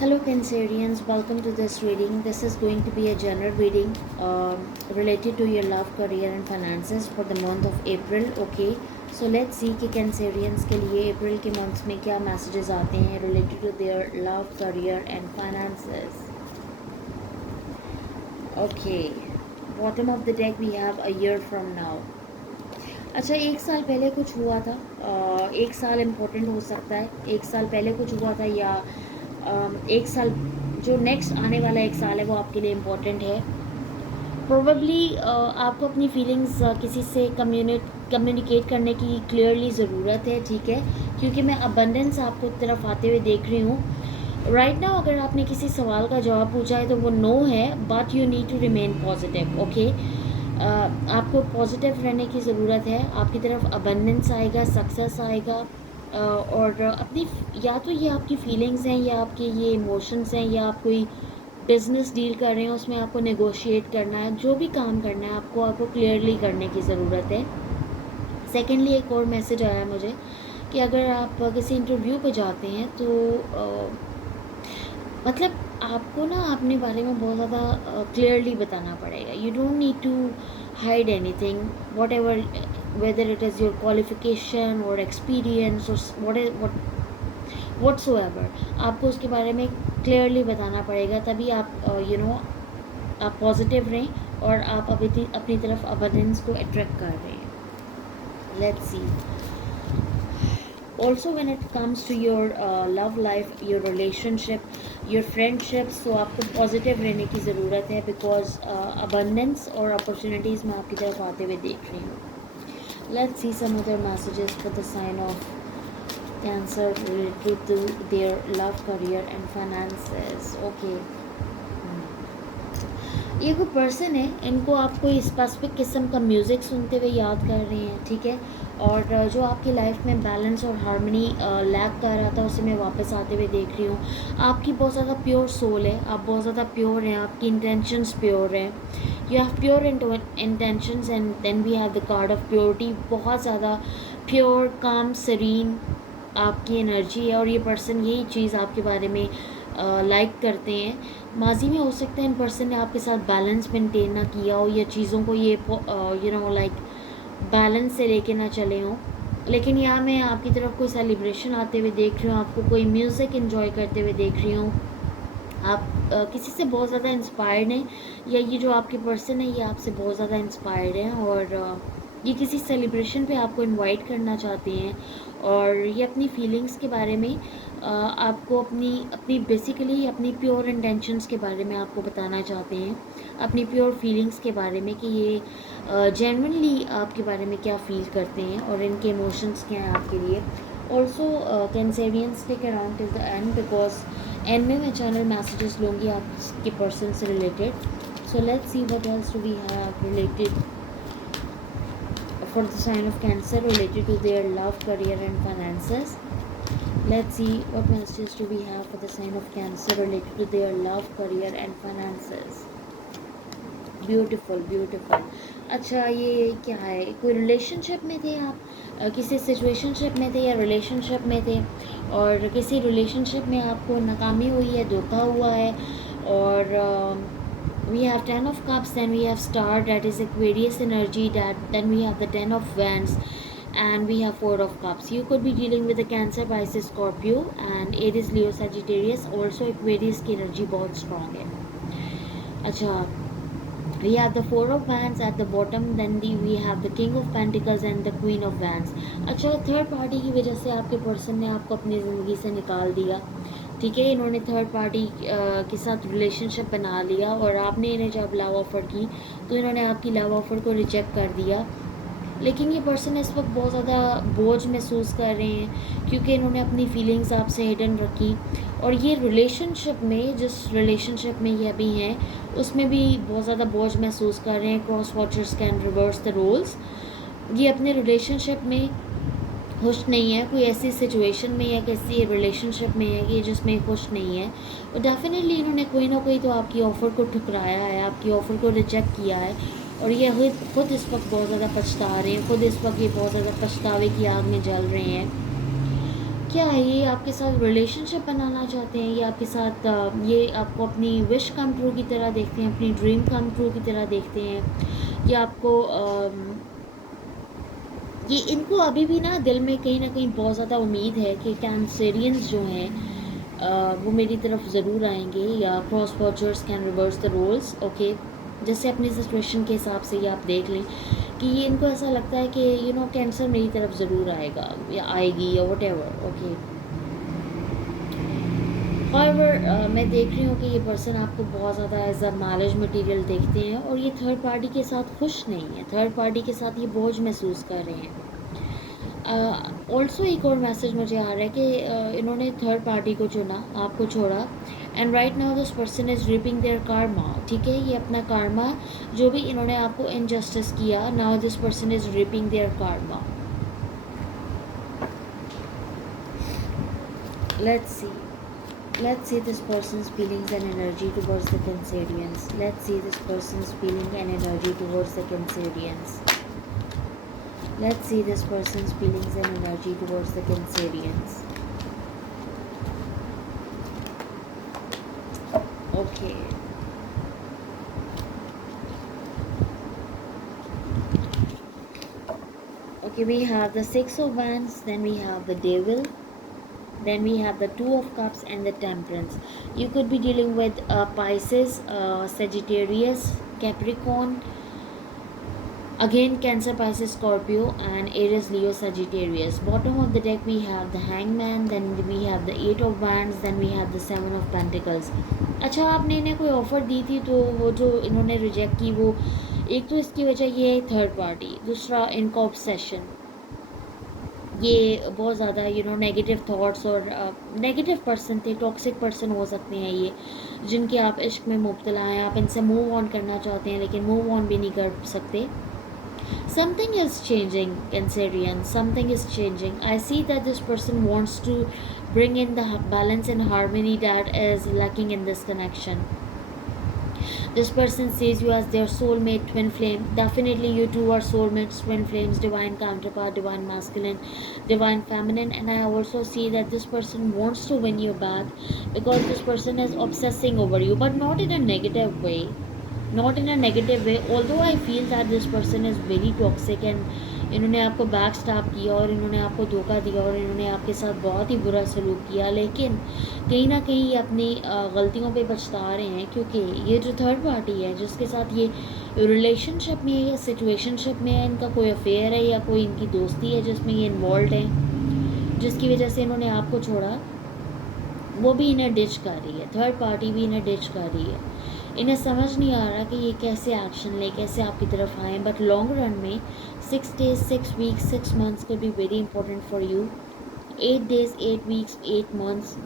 Hello Cancerians, welcome to this reading. This is going to be a general reading related to your love, career and finances for the month of April. Okay, so let's see कि Cancerians के लिए अप्रैल के month में क्या messages आते हैं related to their love, career and finances. Okay, bottom of the deck we have a year from now. अच्छा, एक साल पहले कुछ हुआ था, एक साल इम्पोर्टेंट हो सकता है, एक साल पहले कुछ हुआ था या एक साल जो नेक्स्ट आने वाला एक साल है वो आपके लिए इम्पोर्टेंट है. प्रोबेबली आपको अपनी फीलिंग्स किसी से कम्युनिकेट करने की क्लियरली ज़रूरत है, ठीक है, क्योंकि मैं अबंडेंस आपको तरफ आते हुए देख रही हूँ. राइट नाउ अगर आपने किसी सवाल का जवाब पूछा है तो वो नो है, but you need to remain positive. Okay, आपको पॉजिटिव रहने की ज़रूरत है. आपकी तरफ अबंडेंस आएगा, सक्सेस आएगा, और अपनी या तो ये आपकी फीलिंग्स हैं या आपके ये इमोशंस हैं या आप कोई बिज़नेस डील कर रहे हैं उसमें आपको नेगोशिएट करना है, जो भी काम करना है आपको क्लियरली करने की ज़रूरत है. सेकेंडली एक और मैसेज आया मुझे कि अगर आप किसी इंटरव्यू पे जाते हैं तो मतलब आपको ना अपने बारे में बहुत ज़्यादा क्लियरली बताना पड़ेगा. You don't need to hide anything, whatever, whether it is your qualification और एक्सपीरियंस और व्हाटसोएवर, आपको उसके बारे में क्लियरली बताना पड़ेगा. तभी आप आप पॉजिटिव रहें और आप अपनी तरफ अबंडेंस को अट्रैक्ट कर रहे हैं. Let's see. Also when it comes to your love life, your relationship, your friendships, तो आपको पॉजिटिव रहने की ज़रूरत है बिकॉज abundance और opportunities मैं आपकी तरफ आते हुए देख रही हूँ. Let's see some other messages for the sign of Cancer related to their love, career and finances. Okay. ये कोई पर्सन है, इनको आप कोई स्पेसिफिक किस्म का म्यूज़िक सुनते हुए याद कर रहे हैं, ठीक है, और जो आपकी लाइफ में बैलेंस और हार्मनी लैक कर रहा था उसे मैं वापस आते हुए देख रही हूँ. आपकी बहुत ज़्यादा प्योर सोल है, आप बहुत ज़्यादा प्योर हैं, आपकी इंटेंशंस प्योर हैं. You have pure intentions and then we have the card of purity. बहुत ज़्यादा प्योर, काम, सरीन आपकी एनर्जी है और ये पर्सन यही चीज़ आपके बारे में लाइक करते हैं. माजी में हो सकता है इन पर्सन ने आपके साथ बैलेंस मेंटेन ना किया हो या चीज़ों को ये लाइक बैलेंस से लेके ना चले हों. लेकिन यहाँ मैं आपकी तरफ कोई सेलिब्रेशन आते हुए देख रही हूँ, आपको कोई म्यूज़िक इन्जॉय करते हुए देख रही हूँ. आप किसी से बहुत ज़्यादा इंस्पायर्ड हैं या ये जो आपके पर्सन है ये आपसे बहुत ज़्यादा इंस्पायर्ड हैं और ये किसी सेलिब्रेशन पे आपको इनवाइट करना चाहते हैं और ये अपनी फीलिंग्स के बारे में आपको अपनी बेसिकली अपनी प्योर इंटेंशंस के बारे में आपको बताना चाहते हैं, अपनी प्योर फीलिंग्स के बारे में कि ये जेन्युइनली आपके बारे में क्या फील करते हैं और इनके इमोशंस क्या हैं आपके लिए. Also Cancerians stick around till the end because end में मैं चैनल मैसेजेस लूँगी आपके पर्सन से related. So let's see what else do we have related for the sign of Cancer related to their love, career and finances. Let's see what messages do we have for the sign of Cancer related to their love, career and finances. Beautiful, beautiful. अच्छा, ये क्या है, कोई relationship में थे आप, किसी situationship में थे या रिलेशनशिप में थे और किसी रिलेशनशिप में आपको नाकामी हुई है, धोखा हुआ है और we have 10 of cups, then we have star, that is Aquarius energy, then we have the 10 of wands and we have 4 of cups. You could be dealing with a Cancer, Pisces, Scorpio and Aries, Leo, Sagittarius. Also Aquarius की energy बहुत strong है. अच्छा, we have the 4 of wands at the bottom, then we have the King of Pentacles and the Queen of Wands. अच्छा, third party की वजह से आपके person ने आपको अपनी ज़िंदगी से निकाल दिया, ठीक है, इन्होंने थर्ड पार्टी के साथ रिलेशनशिप बना लिया और आपने इन्हें जब लव ऑफ़र की तो इन्होंने आपकी लव ऑफ़र को रिजेक्ट कर दिया. लेकिन ये पर्सन इस वक्त बहुत ज़्यादा बोझ महसूस कर रहे हैं क्योंकि इन्होंने अपनी फीलिंग्स आपसे हिडन रखी और ये रिलेशनशिप में, जिस रिलेशनशिप में ये अभी हैं उसमें भी बहुत ज़्यादा बोझ महसूस कर रहे हैं. Cross watchers can reverse the roles. ये अपने रिलेशनशिप में खुश नहीं है, कोई ऐसी सिचुएशन में या किसी रिलेशनशिप में है कि जिसमें खुश नहीं है और डेफिनेटली इन्होंने कोई ना कोई तो आपकी ऑफ़र को ठुकराया है, आपकी ऑफ़र को रिजेक्ट किया है और ये खुद इस वक्त बहुत ज़्यादा पछता रहे हैं, खुद इस वक्त ये बहुत ज़्यादा पछतावे की आग में जल रहे हैं. क्या है ये आपके साथ रिलेशनशिप बनाना चाहते हैं, ये आपके साथ ये आपको अपनी विश कम ट्रू की तरह देखते हैं, अपनी ड्रीम कम ट्रू की तरह देखते हैं, ये आपको ये इनको अभी भी ना दिल में कहीं ना कहीं बहुत ज़्यादा उम्मीद है कि कैंसेरियंस जो हैं वो मेरी तरफ ज़रूर आएंगे, या cross watchers can reverse the roles. Okay, जैसे अपनी सिचुएशन के हिसाब से ये आप देख लें कि ये इनको ऐसा लगता है कि कैंसर मेरी तरफ ज़रूर आएगा या आएगी या वट एवर। ओके, हाउएवर मैं देख रही हूँ कि ये पर्सन आपको बहुत ज़्यादा एज अ मैरिज मटीरियल देखते हैं, और ये थर्ड पार्टी के साथ खुश नहीं है, थर्ड पार्टी के साथ ये बोझ महसूस कर रहे हैं। ऑल्सो एक और मैसेज मुझे आ रहा है कि इन्होंने थर्ड पार्टी को चुना, आपको छोड़ा, and right now this person is reaping their karma. ठीक है, ये अपना कार्मा, जो भी इन्होंने आपको इनजस्टिस किया, now this person is reaping their karma. Let's see this person's feelings and energy towards the Cancerians. Let's see this person's feeling and energy towards the Cancerians. Let's see this person's feelings and energy towards the Cancerians. Okay. Okay, we have the Six of Wands, then we have the Devil, then we have the Two of Cups and the Temperance. You could be dealing with Pisces, Sagittarius, Capricorn, again Cancer, Pisces, Scorpio, and Aries, Leo, Sagittarius. Bottom of the deck we have the Hangman, then we have the Eight of Wands, then we have the Seven of Pentacles. अच्छा, आपने इन्हें कोई offer दी थी तो वो जो इन्होंने reject की, वो एक तो इसकी वजह ये है थर्ड पार्टी, दूसरा इनका ऑब्सेशन, ये बहुत ज़्यादा नेगेटिव थॉट्स और नेगेटिव पर्सन थे, टॉक्सिक पर्सन हो सकते हैं ये, जिनके आप इश्क में मुब्तला हैं, आप इनसे मूव ऑन करना चाहते हैं लेकिन मूव ऑन भी नहीं कर सकते। Something is changing, Cancerian. Something is changing. I see that this person wants to bring in the balance and harmony that is lacking in this connection. This person sees you as their soulmate, twin flame. Definitely you two are soulmates, twin flames, divine counterpart, divine masculine, divine feminine. And I also see that this person wants to win you back because this person is obsessing over you, but not in a negative way. Not in a negative way, although I feel that this person is very toxic and इन्होंने आपको back step किया और इन्होंने आपको धोखा दिया और इन्होंने आपके साथ बहुत ही बुरा सलूक किया, लेकिन कहीं ना कहीं ये अपनी गलतियों पे पछता रहे हैं, क्योंकि ये जो थर्ड पार्टी है जिसके साथ ये रिलेशनशिप में है या सिचुएशनशिप में है, इनका कोई अफेयर है या कोई इनकी दोस्ती है जिसमें ये इन्वॉल्व हैं, जिसकी वजह से इन्होंने आपको छोड़ा, वो भी इन्हें डिच कर रही है, थर्ड पार्टी भी इन्हें डिच कर रही है। इन्हें समझ नहीं आ रहा कि ये कैसे एक्शन ले, कैसे आपकी तरफ आए, बट लॉन्ग रन में 6 days, 6 weeks, 6 months could be very important for you. 8 days, 8 weeks, 8 months.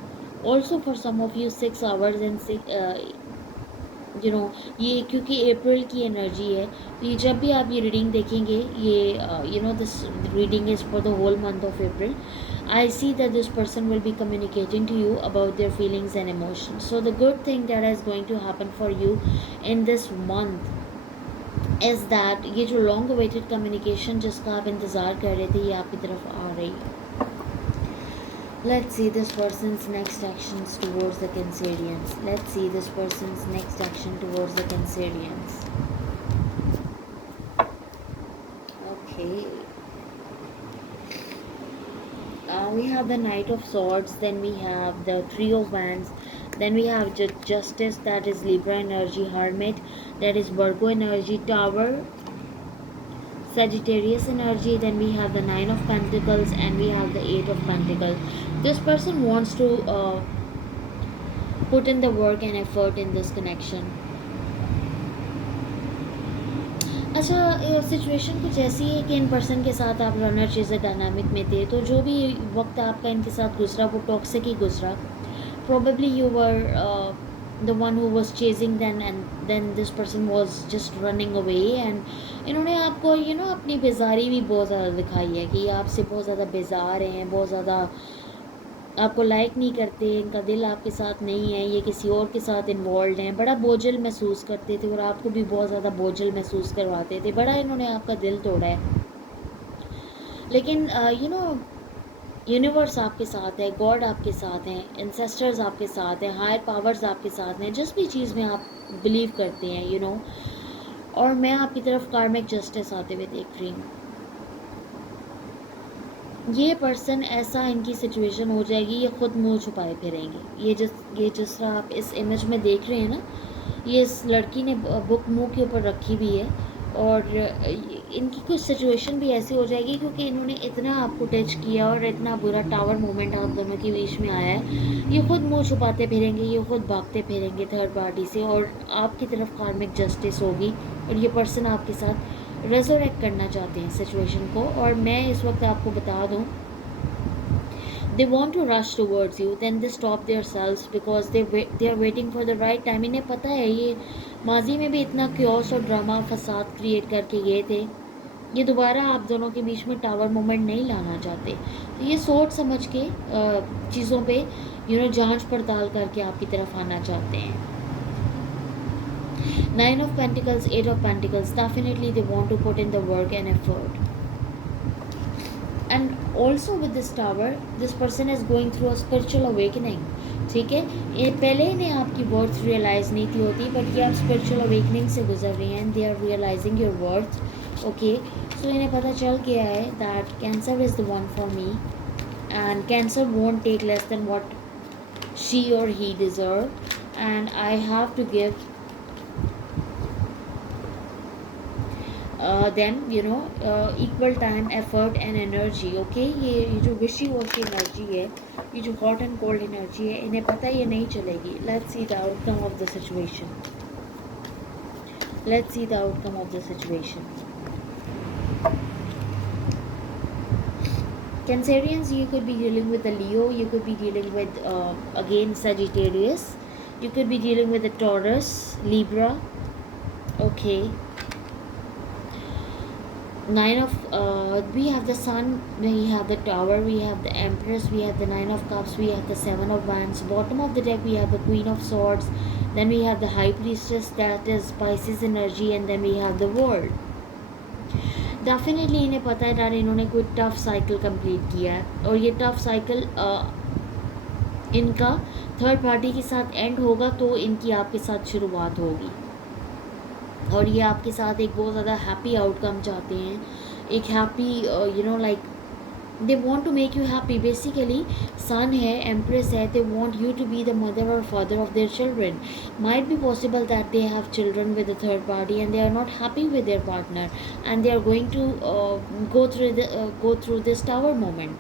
Also for some of you 6 hours and 6 ये क्योंकि अप्रैल की एनर्जी है, तो ये जब भी आप ये रीडिंग देखेंगे, ये this reading is for the whole month of April. I see that this person will be communicating to you about their feelings and emotions. So the good thing that is going to happen for you in this month is that ये जो long awaited communication जिसका आप इंतज़ार कर रहे थे, ये आपकी तरफ आ रही है. Let's see this person's next actions towards the Cancerians. Let's see this person's next action towards the Cancerians. Okay. We have the Knight of Swords, then we have the Trio of Wands, then we have Justice, that is Libra energy, Hermit, that is Virgo energy, Tower, Sagittarius energy, then we have the Nine of Pentacles and we have the Eight of Pentacles. This person wants to put in the work and effort in this connection. अच्छा, situation कुछ ऐसी है कि in person के साथ आप runner chaser dynamic में थे, तो जो भी वक्त आपका इनके साथ गुजरा वो टॉक्सिक ही गुजरा. Probably you were the one who was chasing then, and then this person was just running away, and इन्होंने आपको अपनी बेजारी भी बहुत ज़्यादा दिखाई है कि ये आपसे बहुत ज़्यादा बेजार हैं, बहुत ज़्यादा आपको लाइक नहीं करते, इनका दिल आपके साथ नहीं है, ये किसी और के साथ इन्वॉल्व हैं, बड़ा बोझल महसूस करते थे और आपको भी बहुत ज़्यादा बोझल महसूस करवाते थे, बड़ा इन्होंने आपका दिल तोड़ा है. लेकिन यूनिवर्स आपके साथ है, गॉड आपके साथ हैं, एंसेस्टर्स आपके साथ हैं, हायर पावर्स आपके साथ हैं, जिस भी चीज़ में आप बिलीव करते हैं, यू नो। और मैं आपकी तरफ कार्मिक जस्टिस आते हुए देख रही हूँ। ये पर्सन ऐसा, इनकी सिचुएशन हो जाएगी, ये खुद मुंह छुपाए फिरेंगे। ये जिस तरह आप इस इमेज में देख रहे हैं ना, ये इस लड़की ने बुक मुंह के ऊपर रखी भी है, और इनकी कुछ सिचुएशन भी ऐसी हो जाएगी क्योंकि इन्होंने इतना आपको टच किया और इतना बुरा टावर मोमेंट आप दोनों के बीच में आया है, ये खुद मुंह छुपाते फिरेंगे, ये खुद भागते फिरेंगे थर्ड पार्टी से, और आपकी तरफ कार्मिक जस्टिस होगी, और ये पर्सन आपके साथ रेजोरेक्ट करना चाहते हैं सिचुएशन को। और मैं इस वक्त आपको बता दूं, they want to rush towards you, then they stop themselves because they are waiting for the right time। इन्हें पता है ये माजी में भी इतना क्योस और ड्रामा फसाद क्रिएट करके गए थे, ये दोबारा आप दोनों के बीच में टावर मोमेंट नहीं लाना चाहते। तो ये सोच समझ के चीज़ों पे जांच पड़ताल करके आपकी तरफ आना चाहते हैं। 9 of Pentacles, 8 of Pentacles, definitely they want to put in the work and effort। And also with this tower, this person is going through a spiritual awakening। ठीक है, ये पहले इन्हें आपकी वर्थ रियलाइज नहीं थी होती, बट ये आप स्पिरिचुअल अवेकनिंग से गुजर रही हैं, they are realizing your worth. Okay, so इन्हें पता चल गया है that Cancer is the one for me, and Cancer won't take less than what she or he deserve, and I have to give them equal time, effort and energy। okay, ये जो विशी washi energy है, ये जो hot and cold energy है, इन्हें पता है ये नहीं चलेगी। Let's see the outcome of the situation, let's see the outcome of the situation. Cancerians, you could be dealing with a Leo, you could be dealing with again Sagittarius, you could be dealing with a Taurus, Libra। okay, 9 of we have the Sun, we have the Tower, we have the Empress, we have the 9 of Cups, we have the 7 of Wands, bottom of the deck we have the Queen of Swords, then we have the High Priestess, that is Pisces energy, and then we have the World। Definitely इन्हें पता है यार, इन्होंने कोई tough cycle complete किया है, और ये टफ साइकिल इनका थर्ड पार्टी के साथ एंड होगा, तो इनकी आपके साथ शुरुआत होगी, और ये आपके साथ एक बहुत ज़्यादा हैप्पी आउटकम चाहते हैं, एक happy like they want to make you happy basically। sun है, empress है, they want you to be the mother or father of their children। might be possible that they have children with a third party and they are not happy with their partner, and they are going to go through this tower moment।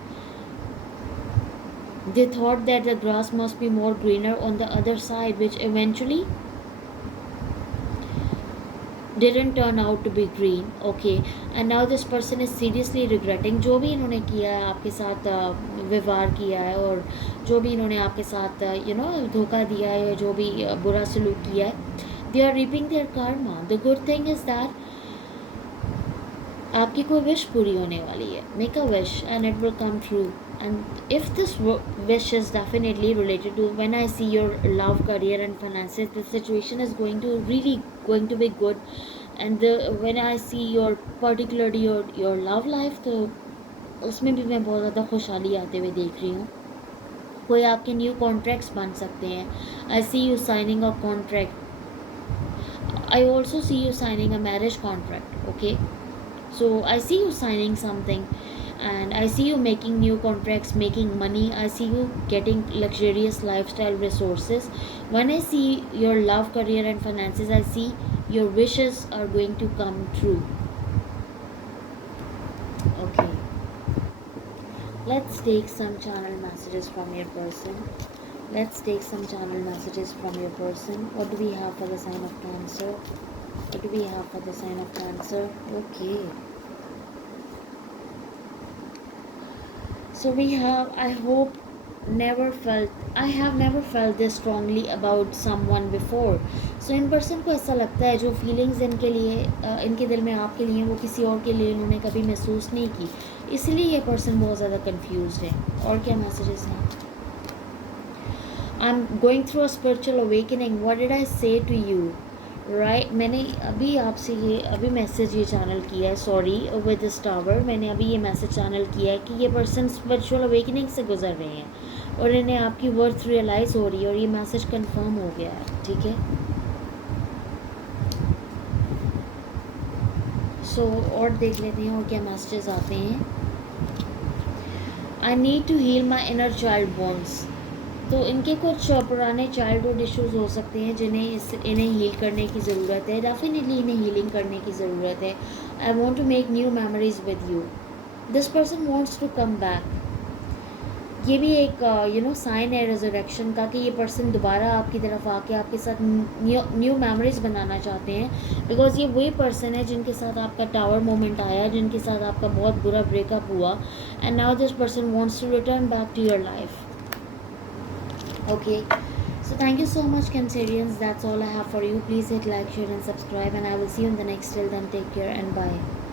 they thought that the grass must be more greener on the other side, which eventually didn't turn out to be green। okay, and now this person is seriously regretting जो भी इन्होंने किया है आपके साथ, व्यवहार किया है, और जो भी इन्होंने आपके साथ धोखा दिया है, जो भी बुरा सलूक किया है, they are reaping their karma। the good thing is that आपकी कोई विश पूरी होने वाली है। Make a wish and it will come true, and if this wish is definitely related to when I see your love, career and finances, the situation is going to be good। and when I see your particularly your love life, तो उसमें भी मैं बहुत ज़्यादा खुशहाली आते हुए देख रही हूँ। कोई आपके न्यू कॉन्ट्रैक्ट्स बन सकते हैं। I see you signing a contract, I also see you signing a marriage contract. Okay, so I see you signing something, and I see you making new contracts, making money, I see you getting luxurious lifestyle resources। when I see your love, career and finances, I see your wishes are going to come true। okay, let's take some channel messages from your person, let's take some channel messages from your person। what do we have for the sign of Cancer? What do we have for the sign of Cancer? Okay, so we have, I have never felt this strongly about someone before। so in person को ऐसा लगता है जो feelings इनके लिए इनके दिल में आपके लिए वो किसी और के लिए इन्होंने कभी महसूस नहीं की, इसलिए ये पर्सन बहुत ज़्यादा कंफ्यूज्ड है। और क्या मैसेजेस हैं? I'm going through a spiritual awakening, what did I say to you? Right, मैंने अभी आपसे ये अभी मैसेज ये चैनल किया है, सॉरी विद दिस टावर, मैंने अभी ये मैसेज चैनल किया है कि ये पर्सन स्पिरिचुअल अवेकनिंग से गुजर रहे हैं और इन्हें आपकी वर्थ रियलाइज़ हो रही है और ये मैसेज कंफर्म हो गया है, ठीक है। सो और देख लेते हैं और क्या मैसेजेस आते हैं। I need to heal my inner child bones. तो इनके कुछ पुराने चाइल्डहुड इश्यूज हो सकते हैं जिन्हें इन्हें हील करने की ज़रूरत है, डेफिनेटली इन्हें हीलिंग करने की ज़रूरत है। I want to make new memories with you, this person wants to come back. ये भी एक साइन है रिजरेक्शन का कि ये पर्सन दोबारा आपकी तरफ आके आपके साथ न्यू मेमोरीज बनाना चाहते हैं, बिकॉज ये वही पर्सन है जिनके साथ आपका टावर मोमेंट आया, जिनके साथ आपका बहुत बुरा ब्रेकअप हुआ, and now this person wants to return back to your life. Okay, so thank you so much, Cancerians. That's all I have for you. Please hit like, share and subscribe, and I will see you in the next. Till then, take care and bye.